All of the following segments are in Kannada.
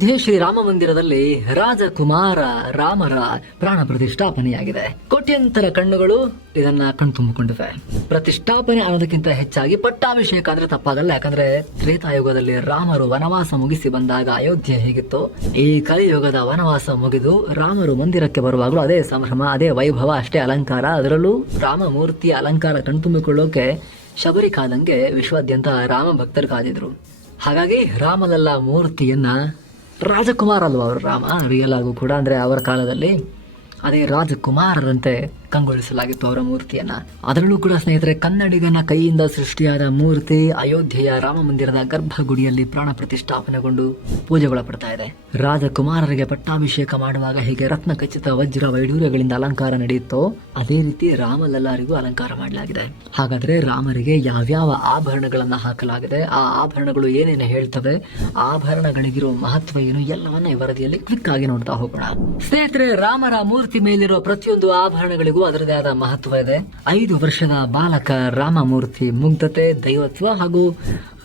ಅಯೋಧ್ಯೆ ಶ್ರೀರಾಮ ಮಂದಿರದಲ್ಲಿ ರಾಜಕುಮಾರ ರಾಮರ ಪ್ರಾಣ ಪ್ರತಿಷ್ಠಾಪನೆಯಾಗಿದೆ. ಕೋಟ್ಯಂತರ ಕಣ್ಣುಗಳು ಇದನ್ನ ಕಣ್ತುಂಬಿಕೊಂಡಿವೆ. ಪ್ರತಿಷ್ಠಾಪನೆ ಅನ್ನೋದಕ್ಕಿಂತ ಹೆಚ್ಚಾಗಿ ಪಟ್ಟಾಭಿಷೇಕ ಅಂದ್ರೆ ತಪ್ಪಾಗಲ್ಲ. ಯಾಕಂದ್ರೆ ತ್ರೇತಾಯುಗದಲ್ಲಿ ರಾಮರು ವನವಾಸ ಮುಗಿಸಿ ಬಂದಾಗ ಅಯೋಧ್ಯೆ ಹೇಗಿತ್ತು, ಈ ಕಲಿಯುಗದ ವನವಾಸ ಮುಗಿದು ರಾಮರು ಮಂದಿರಕ್ಕೆ ಬರುವಾಗಲೂ ಅದೇ ಸಂಭ್ರಮ, ಅದೇ ವೈಭವ, ಅಷ್ಟೇ ಅಲಂಕಾರ. ಅದರಲ್ಲೂ ರಾಮ ಮೂರ್ತಿಯ ಅಲಂಕಾರ ಕಣ್ತುಂಬಿಕೊಳ್ಳೋಕೆ ಶಬರಿ ಕಾದಂಗೆ ವಿಶ್ವಾದ್ಯಂತ ರಾಮ ಭಕ್ತರು ಕಾದಿದ್ರು. ಹಾಗಾಗಿ ರಾಮಲಲ್ಲ ಮೂರ್ತಿಯನ್ನ ರಾಜಕುಮಾರ ಅಲ್ವಾ ಅವರು, ರಾಮ ರಿಯಲ್ ಆಗು ಕೂಡ ಅಂದ್ರೆ ಅವರ ಕಾಲದಲ್ಲಿ ಅದೇ ರಾಜಕುಮಾರರಂತೆ ಕಂಗೊಳಿಸಲಾಗಿತ್ತು ಅವರ ಮೂರ್ತಿಯನ್ನ. ಅದರಲ್ಲೂ ಕೂಡ ಸ್ನೇಹಿತರೆ, ಕನ್ನಡಿಗನ ಕೈಯಿಂದ ಸೃಷ್ಟಿಯಾದ ಮೂರ್ತಿ ಅಯೋಧ್ಯೆಯ ರಾಮ ಮಂದಿರದ ಗರ್ಭಗುಡಿಯಲ್ಲಿ ಪ್ರಾಣ ಪ್ರತಿಷ್ಠಾಪನೆಗೊಂಡು ಪೂಜೆಗೊಳಪಡ್ತಾ ಇದೆ. ರಾಜಕುಮಾರರಿಗೆ ಪಟ್ಟಾಭಿಷೇಕ ಮಾಡುವಾಗ ಹೇಗೆ ರತ್ನ ಖಚಿತ ವಜ್ರ ವೈಡೂರ್ಯಗಳಿಂದ ಅಲಂಕಾರ ನಡೆಯುತ್ತೋ ಅದೇ ರೀತಿ ರಾಮಲಲ್ಲರಿಗೂ ಅಲಂಕಾರ ಮಾಡಲಾಗಿದೆ. ಹಾಗಾದ್ರೆ ರಾಮರಿಗೆ ಯಾವ್ಯಾವ ಆಭರಣಗಳನ್ನ ಹಾಕಲಾಗಿದೆ, ಆ ಆಭರಣಗಳು ಏನೇನು ಹೇಳ್ತವೆ, ಆಭರಣಗಳಿಗಿರೋ ಮಹತ್ವ ಏನು, ಎಲ್ಲವನ್ನ ಈ ವರದಿಯಲ್ಲಿ ಕ್ವಿಕ್ ಆಗಿ ನೋಡ್ತಾ ಹೋಗೋಣ. ಸ್ನೇಹಿತರೆ, ರಾಮರ ಮೂರ್ತಿ ಮೇಲಿರುವ ಪ್ರತಿಯೊಂದು ಆಭರಣಗಳಿಗೂ ಅದರದೇ ಆದ ಮಹತ್ವ ಇದೆ. 5 ವರ್ಷದ ಬಾಲಕ ರಾಮಮೂರ್ತಿ ಮುಗ್ಧತೆ, ದೈವತ್ವ ಹಾಗೂ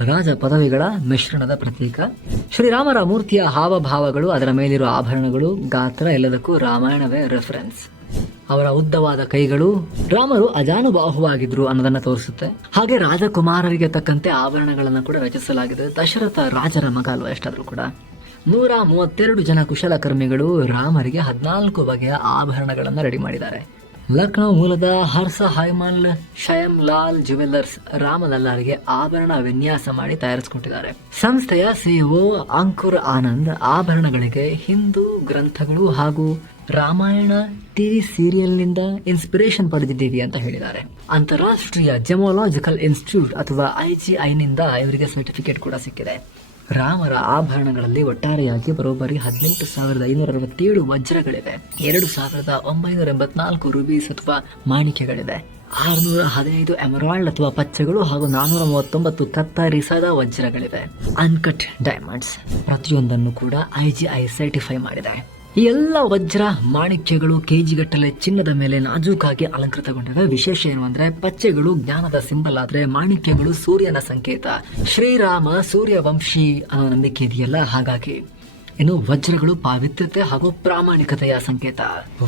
ರಾಜ ಪದವಿಗಳ ಮಿಶ್ರಣದ ಪ್ರತೀಕ. ಶ್ರೀರಾಮರ ಮೂರ್ತಿಯ ಹಾವಭಾವಗಳು, ಅದರ ಮೇಲಿರುವ ಆಭರಣಗಳು, ಗಾತ್ರ ಎಲ್ಲದಕ್ಕೂ ರಾಮಾಯಣವೇ ರೆಫರೆನ್ಸ್. ಅವರ ಉದ್ದವಾದ ಕೈಗಳು ರಾಮರು ಅಜಾನುಬಾಹುವಾಗಿದ್ರು ಅನ್ನೋದನ್ನ ತೋರಿಸುತ್ತೆ. ಹಾಗೆ ರಾಜಕುಮಾರರಿಗೆ ತಕ್ಕಂತೆ ಆಭರಣಗಳನ್ನು ಕೂಡ ರಚಿಸಲಾಗಿದೆ. ದಶರಥ ರಾಜರ ಮಗ ಅಲ್ವಾ ಎಷ್ಟಾದ್ರೂ ಕೂಡ. 132 ಜನ ಕುಶಲಕರ್ಮಿಗಳು ರಾಮರಿಗೆ 14 ಬಗೆಯ ಆಭರಣಗಳನ್ನು ರೆಡಿ ಮಾಡಿದ್ದಾರೆ. ಲಕ್ನೋ ಮೂಲದ ಹರ್ಷ ಹೈಮಲ್ ಶಯಂ ಲಾಲ್ ಜುವೆಲ್ಲರ್ಸ್ ರಾಮಲಲ್ಲಾರಿಗೆ ಆಭರಣ ವಿನ್ಯಾಸ ಮಾಡಿ ತಯಾರಿಸಿಕೊಟ್ಟಿದ್ದಾರೆ. ಸಂಸ್ಥೆಯ ಸಿಇಒ ಅಂಕುರ್ ಆನಂದ್ ಆಭರಣಗಳಿಗೆ ಹಿಂದೂ ಗ್ರಂಥಗಳು ಹಾಗೂ ರಾಮಾಯಣ ಟಿವಿ ಸೀರಿಯಲ್ನಿಂದ ಇನ್ಸ್ಪಿರೇಷನ್ ಪಡೆದಿದ್ದೀವಿ ಅಂತ ಹೇಳಿದ್ದಾರೆ. ಅಂತಾರಾಷ್ಟ್ರೀಯ ಜೆಮೋಲಾಜಿಕಲ್ ಇನ್ಸ್ಟಿಟ್ಯೂಟ್ ಅಥವಾ IGIನಿಂದ ಇವರಿಗೆ ಸರ್ಟಿಫಿಕೇಟ್ ಕೂಡ ಸಿಕ್ಕಿದೆ. ರಾಮರ ಆಭರಣಗಳಲ್ಲಿ ಒಟ್ಟಾರೆಯಾಗಿ ಬರೋಬ್ಬರಿ 18,567 ವಜ್ರಗಳಿವೆ, 2,984 ರುಬೀಸ್ ಅಥವಾ ಮಾಣಿಕ್ಯಗಳಿವೆ, 615 ಎಮರಾಲ್ಡ್ ಅಥವಾ ಪಚ್ಚೆಗಳು ಹಾಗೂ 439 ಕತ್ತರಿಸದ ವಜ್ರಗಳಿವೆ. ಅನ್ಕಟ್ ಡೈಮಂಡ್ಸ್ ಪ್ರತಿಯೊಂದನ್ನು ಕೂಡ IGI ಸರ್ಟಿಫೈ ಮಾಡಿದೆ. ಈ ಎಲ್ಲ ವಜ್ರ ಮಾಣಿಕ್ಯಗಳು ಕೆಜಿಗಟ್ಟಲೆ ಚಿನ್ನದ ಮೇಲೆ ನಾಜೂಕಾಗಿ ಅಲಂಕೃತಗೊಂಡಿವೆ. ವಿಶೇಷ ಏನು ಅಂದ್ರೆ, ಪಚ್ಚೆಗಳು ಜ್ಞಾನದ ಸಿಂಬಲ್ ಆದ್ರೆ ಮಾಣಿಕ್ಯಗಳು ಸೂರ್ಯನ ಸಂಕೇತ. ಶ್ರೀರಾಮ ಸೂರ್ಯವಂಶಿ ಅನ್ನೋ ನಂಬಿಕೆ ಇದೆಯಲ್ಲ, ಹಾಗಾಗಿ ಇನ್ನು ವಜ್ರಗಳು ಪಾವಿತ್ರ್ಯತೆ ಹಾಗೂ ಪ್ರಾಮಾಣಿಕತೆಯ ಸಂಕೇತ.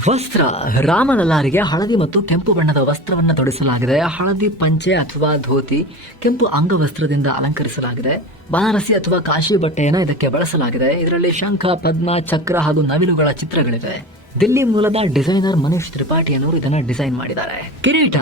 ವಸ್ತ್ರ, ರಾಮಲಲ್ಲಾರಿಗೆ ಹಳದಿ ಮತ್ತು ಕೆಂಪು ಬಣ್ಣದ ವಸ್ತ್ರವನ್ನು ತೊಡಿಸಲಾಗಿದೆ. ಹಳದಿ ಪಂಚೆ ಅಥವಾ ಧೋತಿ, ಕೆಂಪು ಅಂಗವಸ್ತ್ರದಿಂದ ಅಲಂಕರಿಸಲಾಗಿದೆ. ಬನಾರಸಿ ಅಥವಾ ಕಾಶಿ ಬಟ್ಟೆಯನ್ನು ಇದಕ್ಕೆ ಬಳಸಲಾಗಿದೆ. ಇದರಲ್ಲಿ ಶಂಖ, ಪದ್ಮ, ಚಕ್ರ ಹಾಗೂ ನವಿಲುಗಳ ಚಿತ್ರಗಳಿವೆ. ದಿಲ್ಲಿ ಮೂಲದ ಡಿಸೈನರ್ ಮನೀಶ್ ತ್ರಿಪಾಠಿ ಅನ್ನೋರು ಇದನ್ನ ಡಿಸೈನ್ ಮಾಡಿದ್ದಾರೆ. ಕಿರೀಟ,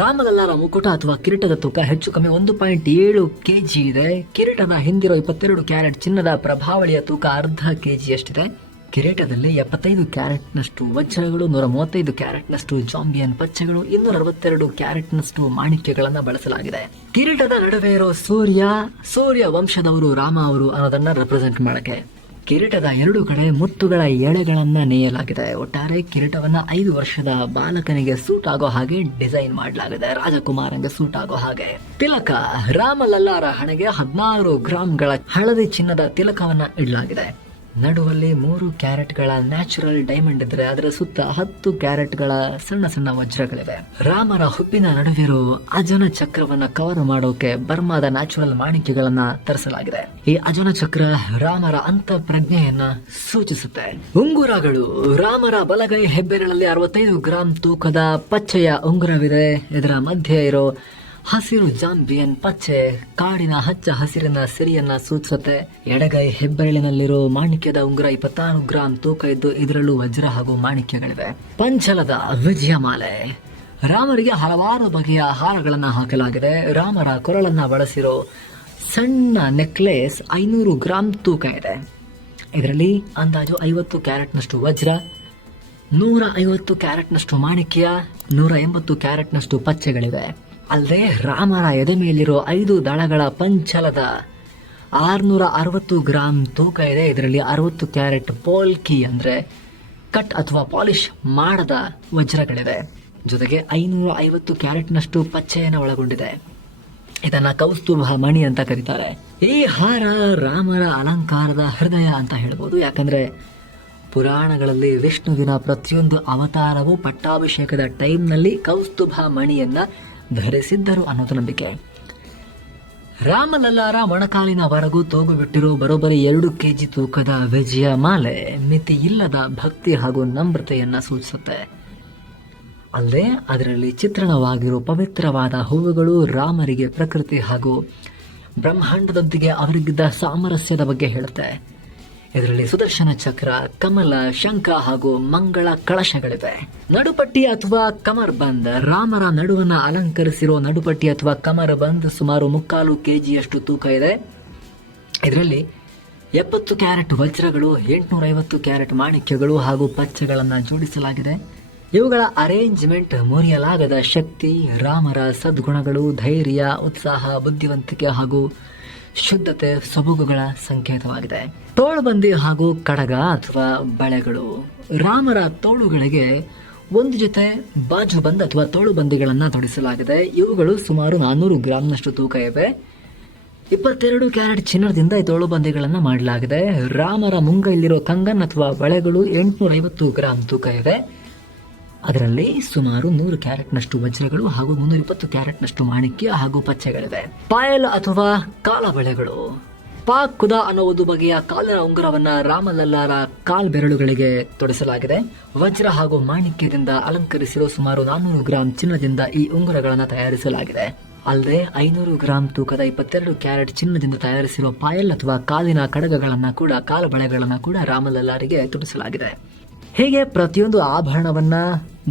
ರಾಮಲಲ್ಲಾರ ಮುಕುಟ ಅಥವಾ ಕಿರೀಟದ ತೂಕ ಹೆಚ್ಚು ಕಮ್ಮಿ 1.7 kg ಇದೆ. ಕಿರೀಟದ ಹಿಂದಿರೋ 22 ಕ್ಯಾರೆಟ್ ಚಿನ್ನದ ಪ್ರಭಾವಳಿಯ ತೂಕ ಅರ್ಧ kg ಅಷ್ಟಿದೆ. ಕಿರೀಟದಲ್ಲಿ 75 ಕ್ಯಾರೆಟ್ನಷ್ಟು ವಜ್ರಗಳು, 135 ಕ್ಯಾರೆಟ್ನಷ್ಟು ಜಾಂಬಿಯನ್ ಪಚ್ಚೆಗಳು, 262 ಕ್ಯಾರೆಟ್ನಷ್ಟು ಮಾಣಿಕ್ಯಗಳನ್ನು ಬಳಸಲಾಗಿದೆ. ಕಿರೀಟದ ನಡುವೆ ಇರೋ ಸೂರ್ಯ ವಂಶದವರು ರಾಮ ಅವರು ಅನ್ನೋದನ್ನ ರೆಪ್ರೆಸೆಂಟ್ ಮಾಡಕ್ಕೆ ಕಿರೀಟದ 2 ಕಡೆ ಮುತ್ತುಗಳ ಎಳೆಗಳನ್ನ ನೇಯಲಾಗಿದೆ. ಒಟ್ಟಾರೆ ಕಿರೀಟವನ್ನ 5 ವರ್ಷದ ಬಾಲಕನಿಗೆ ಸೂಟ್ ಆಗೋ ಹಾಗೆ ಡಿಸೈನ್ ಮಾಡಲಾಗಿದೆ, ರಾಜಕುಮಾರಂಗೆ ಸೂಟ್ ಆಗೋ ಹಾಗೆ. ತಿಲಕ, ರಾಮಲಲ್ಲಾರ ಹಣೆಗೆ 16 ಗ್ರಾಂಗಳ ಹಳದಿ ಚಿನ್ನದ ತಿಲಕವನ್ನ ಇಡಲಾಗಿದೆ. ನಡುವಲ್ಲಿ 3 ಕ್ಯಾರೆಟ್ಗಳ ನ್ಯಾಚುರಲ್ ಡೈಮಂಡ್ ಇದ್ರೆ ಅದರ ಸುತ್ತ 10 ಕ್ಯಾರೆಟ್ಗಳ ಸಣ್ಣ ಸಣ್ಣ ವಜ್ರಗಳಿವೆ. ರಾಮರ ಹುಬ್ಬಿನ ನಡುವಿರೋ ಅಜನ ಚಕ್ರವನ್ನ ಕವರ್ ಮಾಡೋಕೆ ಬರ್ಮಾದ ನ್ಯಾಚುರಲ್ ಮಾಣಿಕ್ಯಗಳನ್ನ ತರಿಸಲಾಗಿದೆ. ಈ ಅಜನ ಚಕ್ರ ರಾಮರ ಅಂತ ಪ್ರಜ್ಞೆಯನ್ನ ಸೂಚಿಸುತ್ತೆ. ಉಂಗುರಗಳು, ರಾಮರ ಬಲಗೈ ಹೆಬ್ಬೆರಳಲ್ಲಿ 65 ಗ್ರಾಂ ತೂಕದ ಪಚ್ಚೆಯ ಉಂಗುರವಿದೆ. ಇದರ ಮಧ್ಯೆ ಇರೋ ಹಸಿರು ಜಾಂಬಿಯನ್ ಪಚ್ಚೆ ಕಾಡಿನ ಹಚ್ಚ ಹಸಿರಿನ ಸಿರಿಯನ್ನ ಸೂಚಿಸುತ್ತೆ. ಎಡಗೈ ಹೆಬ್ಬೆರಳಿನಲ್ಲಿರೋ ಮಾಣಿಕ್ಯದ ಉಂಗುರ 26 ಗ್ರಾಂ ತೂಕ ಇದ್ದು ಇದರಲ್ಲೂ ವಜ್ರ ಹಾಗೂ ಮಾಣಿಕ್ಯಗಳಿವೆ. ಪಂಚಲದ ವಿಜಯಮಾಲೆ, ರಾಮರಿಗೆ ಹಲವಾರು ಬಗೆಯ ಹಾರಗಳನ್ನ ಹಾಕಲಾಗಿದೆ. ರಾಮರ ಕೊರಳನ್ನ ಬಳಸಿರೋ ಸಣ್ಣ ನೆಕ್ಲೇಸ್ 500 ಗ್ರಾಂ ತೂಕ ಇದೆ. ಇದರಲ್ಲಿ ಅಂದಾಜು 50 ಕ್ಯಾರೆಟ್ನಷ್ಟು ವಜ್ರ, 150 ಕ್ಯಾರೆಟ್ನಷ್ಟು ಮಾಣಿಕ್ಯ, 180 ಕ್ಯಾರೆಟ್ನಷ್ಟು ಪಚ್ಚೆಗಳಿವೆ. ಅಲ್ಲದೆ ರಾಮರ ಎದೆ ಮೇಲಿರೋ 5 ದಳಗಳ ಪಂಚಲದ 660 ಗ್ರಾಂ ತೂಕ ಇದೆ. ಇದರಲ್ಲಿ 60 ಕ್ಯಾರೆಟ್ ಪೋಲ್ಕಿ ಅಂದ್ರೆ ಕಟ್ ಅಥವಾ ಪಾಲಿಶ್ ಮಾಡದ ವಜ್ರಗಳಿವೆ. ಜೊತೆಗೆ 550 ಕ್ಯಾರೆಟ್ನಷ್ಟು ಪಚ್ಚೆಯನ್ನು ಒಳಗೊಂಡಿದೆ. ಇದನ್ನ ಕೌಸ್ತುಭ ಮಣಿ ಅಂತ ಕರೀತಾರೆ. ಈ ಹಾರ ರಾಮರ ಅಲಂಕಾರದ ಹೃದಯ ಅಂತ ಹೇಳ್ಬೋದು. ಯಾಕಂದ್ರೆ ಪುರಾಣಗಳಲ್ಲಿ ವಿಷ್ಣುವಿನ ಪ್ರತಿಯೊಂದು ಅವತಾರವೂ ಪಟ್ಟಾಭಿಷೇಕದ ಟೈಮ್ನಲ್ಲಿ ಕೌಸ್ತುಭ ಮಣಿಯನ್ನ ಧರಿಸಿದ್ದರು ಅನ್ನೋದು ನಂಬಿಕೆ. ರಾಮಲಲ್ಲಾರ ಮೊಣಕಾಲಿನವರೆಗೂ ತೂಗು ಬಿಟ್ಟಿರೋ ಬರೋಬ್ಬರಿ 2 kg ತೂಕದ ವಿಜಯ ಮಾಲೆ ಮಿತಿ ಇಲ್ಲದ ಭಕ್ತಿ ಹಾಗೂ ನಮ್ರತೆಯನ್ನ ಸೂಚಿಸುತ್ತೆ. ಅಲ್ಲದೆ ಅದರಲ್ಲಿ ಚಿತ್ರಣವಾಗಿರೋ ಪವಿತ್ರವಾದ ಹೂವುಗಳು ರಾಮರಿಗೆ ಪ್ರಕೃತಿ ಹಾಗೂ ಬ್ರಹ್ಮಾಂಡದೊಂದಿಗೆ ಅವರಿಗಿದ್ದ ಸಾಮರಸ್ಯದ ಬಗ್ಗೆ ಹೇಳುತ್ತೆ. ಇದರಲ್ಲಿ ಸುದರ್ಶನ ಚಕ್ರ, ಕಮಲ, ಶಂಖ ಹಾಗೂ ಮಂಗಳ ಕಳಶಗಳಿವೆ. ನಡುಪಟ್ಟಿ ಅಥವಾ ಕಮರ್ ಬಂದ್, ರಾಮರ ನಡುವನ್ನ ಅಲಂಕರಿಸಿರೋ ನಡುಪಟ್ಟಿ ಅಥವಾ ಕಮರ್ ಬಂದ್ ಸುಮಾರು 3/4 kgಯಷ್ಟು ತೂಕ ಇದೆ. ಇದರಲ್ಲಿ 70 ಕ್ಯಾರೆಟ್ ವಜ್ರಗಳು, 850 ಕ್ಯಾರೆಟ್ ಮಾಣಿಕ್ಯಗಳು ಹಾಗೂ ಪಚ್ಚೆಗಳನ್ನು ಜೋಡಿಸಲಾಗಿದೆ. ಇವುಗಳ ಅರೇಂಜ್ಮೆಂಟ್ ಮುರಿಯಲಾಗದ ಶಕ್ತಿ, ರಾಮರ ಸದ್ಗುಣಗಳು, ಧೈರ್ಯ, ಉತ್ಸಾಹ, ಬುದ್ಧಿವಂತಿಕೆ ಹಾಗೂ ಶುದ್ಧತೆ ಸೊಬಗುಗಳ ಸಂಕೇತವಾಗಿದೆ. ತೋಳುಬಂದಿ ಹಾಗೂ ಕಡಗ ಅಥವಾ ಬಳೆಗಳು, ರಾಮರ ತೋಳುಗಳಿಗೆ ಒಂದು ಜೊತೆ ಬಾಜುಬಂದ್ ಅಥವಾ ತೋಳುಬಂದಿಗಳನ್ನು ತೊಡಿಸಲಾಗಿದೆ. ಇವುಗಳು ಸುಮಾರು 400 ಗ್ರಾಂನಷ್ಟು ತೂಕ ಇವೆ. 22 ಕ್ಯಾರೆಟ್ ಚಿನ್ನದಿಂದ ಈ ತೋಳುಬಂದಿಗಳನ್ನು ಮಾಡಲಾಗಿದೆ. ರಾಮರ ಮುಂಗೈಲಿರೋ ಕಂಗನ್ ಅಥವಾ ಬಳೆಗಳು 850 ಗ್ರಾಂ ತೂಕ ಇವೆ. ಅದರಲ್ಲಿ ಸುಮಾರು 100 ಕ್ಯಾರೆಟ್ನಷ್ಟು ವಜ್ರಗಳು ಹಾಗೂ 320 ಕ್ಯಾರೆಟ್ನಷ್ಟು ಮಾಣಿಕ್ಯ ಹಾಗೂ ಪಚ್ಚೆಗಳಿವೆ. ಪಾಯಲ್ ಅಥವಾ ಕಾಲ ಬಳೆಗಳು, ಪಾಕ್ ಕುದಾ ಅನ್ನುವುದು ಬಗೆಯ ಕಾಲಿನ ಉಂಗುರವನ್ನ ರಾಮಲಲ್ಲಾರ ಕಾಲ್ ಬೆರಳುಗಳಿಗೆ ತೊಡಿಸಲಾಗಿದೆ. ವಜ್ರ ಹಾಗೂ ಮಾಣಿಕ್ಯದಿಂದ ಅಲಂಕರಿಸಿರೋ ಸುಮಾರು 400 ಗ್ರಾಂ ಚಿನ್ನದಿಂದ ಈ ಉಂಗುರಗಳನ್ನು ತಯಾರಿಸಲಾಗಿದೆ. ಅಲ್ಲದೆ 500 ಗ್ರಾಂ ತೂಕದ 22 ಕ್ಯಾರೆಟ್ ಚಿನ್ನದಿಂದ ತಯಾರಿಸಿರುವ ಪಾಯಲ್ ಅಥವಾ ಕಾಲಿನ ಕಡಗಗಳನ್ನು ಕೂಡ, ಕಾಲ ಬಳೆಗಳನ್ನು ಕೂಡ ರಾಮಲಲ್ಲಾರಿಗೆ ತೊಡಿಸಲಾಗಿದೆ. ಹೀಗೆ ಪ್ರತಿಯೊಂದು ಆಭರಣವನ್ನ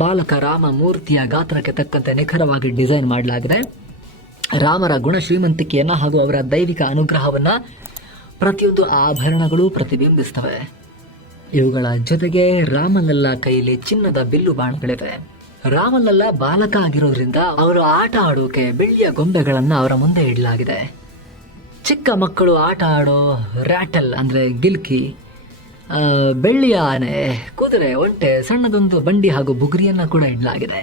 ಬಾಲಕ ರಾಮ ಮೂರ್ತಿಯ ಗಾತ್ರಕ್ಕೆ ತಕ್ಕಂತೆ ನಿಖರವಾಗಿ ಡಿಸೈನ್ ಮಾಡಲಾಗಿದೆ. ರಾಮರ ಗುಣ ಶ್ರೀಮಂತಿಕೆಯನ್ನ ಹಾಗೂ ಅವರ ದೈವಿಕ ಅನುಗ್ರಹವನ್ನ ಪ್ರತಿಯೊಂದು ಆಭರಣಗಳು ಪ್ರತಿಬಿಂಬಿಸ್ತವೆ. ಇವುಗಳ ಜೊತೆಗೆ ರಾಮಲಲ್ಲ ಕೈಯಲ್ಲಿ ಚಿನ್ನದ ಬಿಲ್ಲು ಬಾಣಗಳಿವೆ. ರಾಮಲಲ್ಲ ಬಾಲಕ ಆಗಿರೋದ್ರಿಂದ ಅವರು ಆಟ ಆಡೋಕೆ ಬೆಳ್ಳಿಯ ಗೊಂಬೆಗಳನ್ನ ಅವರ ಮುಂದೆ ಇಡಲಾಗಿದೆ. ಚಿಕ್ಕ ಮಕ್ಕಳು ಆಟ ಆಡೋ ರ್ಯಾಟಲ್ ಅಂದ್ರೆ ಗಿಲ್ಕಿ, ಬೆಳ್ಳಿಯ ಆನೆ, ಕುದುರೆ, ಒಂಟೆ, ಸಣ್ಣದೊಂದು ಬಂಡಿ ಹಾಗೂ ಬುಗುರಿಯನ್ನ ಕೂಡ ಇಡಲಾಗಿದೆ.